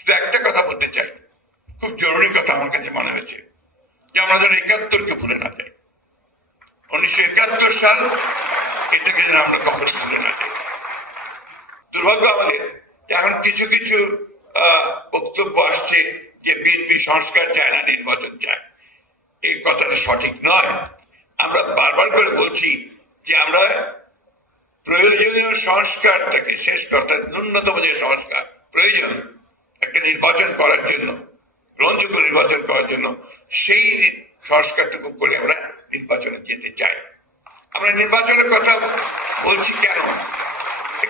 শুধু একটা কথা বলতে চাই, খুব জরুরি কথা আমার কাছে মনে হয়েছে, যে আমরা যেন ৭১কে ভুলে না যাই। ১৯৭১ সাল, এটাকে যেন আমরা কখনো ভুলে না যাই। দুর্ভাগ্য আমাদের এখন কিছু কিছু বক্তব্য আসছে যে বিএনপি সংস্কার চায় না, নির্বাচন চায়। এই কথাটা সঠিক নয়। আমরা বারবার করে বলছি যে আমরা প্রয়োজনীয় সংস্কারটাকে শেষ করতে, ন্যূনতম যে সংস্কার প্রয়োজন একটা নির্বাচন করার জন্য, গ্রহণযোগ্য নির্বাচন করার জন্য, সেই সংস্কারটুকু করে আমরা নির্বাচনে যেতে চাই। আমরা নির্বাচনের কথা বলছি কেন?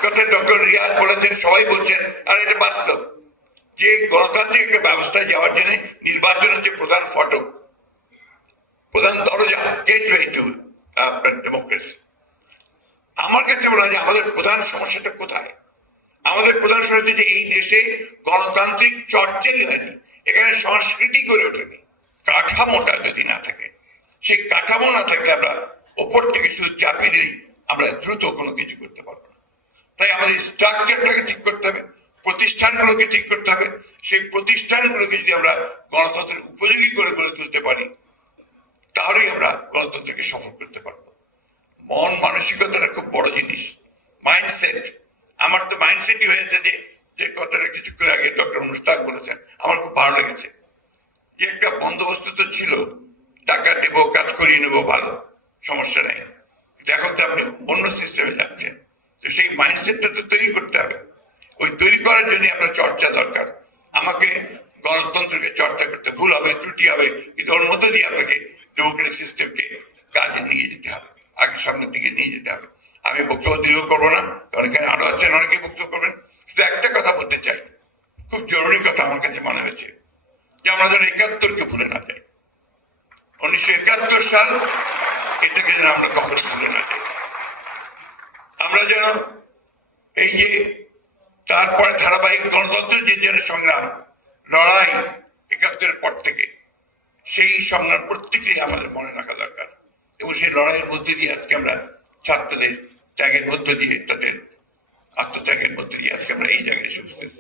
কথা ডক্টর রিয়াজ বলেছেন, সবাই বলছেন, আর এটা বাস্তব যে গণতান্ত্রিক একটা ব্যবস্থায় যাওয়ার জন্য নির্বাচন হচ্ছে প্রধান ফটক, প্রধান দরজা, গেটওয়ে টু ডেমোক্রেসি। আমার কাছে মনে হয় যে আমাদের প্রধান সমস্যাটা কোথায়? আমাদের প্রধান সমস্যা যে এই দেশে গণতান্ত্রিক চর্চাই হয়নি, এখানে সংস্কৃতি গড়ে ওঠেনি। কাঠামোটা যদি না থাকে, সেই কাঠামো না থাকলে আমরা ওপর থেকে শুধু চাপিয়ে দিই, আমরা দ্রুত কোনো কিছু করতে পারবো না। তাই আমাদের স্ট্রাকচারটাকে ঠিক করতে হবে, প্রতিষ্ঠানগুলোকে ঠিক করতে হবে। সেই প্রতিষ্ঠানগুলোকে যদি আমরা গণতন্ত্রের উপযোগী করে গড়ে তুলতে পারি, তাহলেই আমরা গণতন্ত্রকে সফল করতে পারবো। মন মানসিকতাটা খুব বড় জিনিস, মাইন্ডসেট। আমার তো মাইন্ডসেটই হয়েছে যে কথাটা কিছুক্ষণ আগে ডক্টর মুশতাক বলেছেন, আমার খুব ভালো লেগেছে। যে একটা বন্দোবস্ত তো ছিল, টাকা দেব, কাজ করিয়ে নেবো, ভালো, সমস্যা নেই। কিন্তু এখন তো আপনি অন্য সিস্টেমে যাচ্ছেন, তো সেই মাইন্ডসেটটা তো তৈরি করতে হবে। ওই তৈরি করার জন্য আপনার চর্চা দরকার। আমাকে গণতন্ত্রকে চর্চা করতে, ভুল হবে, ত্রুটি হবে, কিন্তু ওর মধ্য দিয়ে আপনাকে ডেমোক্রেটিক সিস্টেমকে কাজে নিয়ে যেতে হবে, আগে সামনের দিকে নিয়ে যেতে হবে। আমি বক্তব্য দীর্ঘ করবো না, কারণ এখানে আরো আছেন, অনেকে বক্তব্য করবেন। শুধু একটা কথা বলতে চাই, খুব জরুরি কথা আমার কাছে মনে হয়েছে, যে আমরা যেন ৭১কে ভুলে না যাই। ১৯৭১ সাল, এটাকে যেন আমরা কখনো ভুলে না যাই। আমরা যেন এই যে তারপরে ধারাবাহিক গণতন্ত্রের যে জন্য সংগ্রাম, লড়াই ৭১-এর পর থেকে, সেই সংগ্রাম প্রত্যেকেই আমাদের মনে রাখা দরকার। এবং সেই লড়াইয়ের মধ্যে দিয়ে আজকে আমরা ছাত্রদের ত্যাগের মধ্য দিয়ে, তাদের আত্মত্যাগের মধ্যে দিয়ে আজকে আমরা এই জায়গায় এসে উপস্থিত।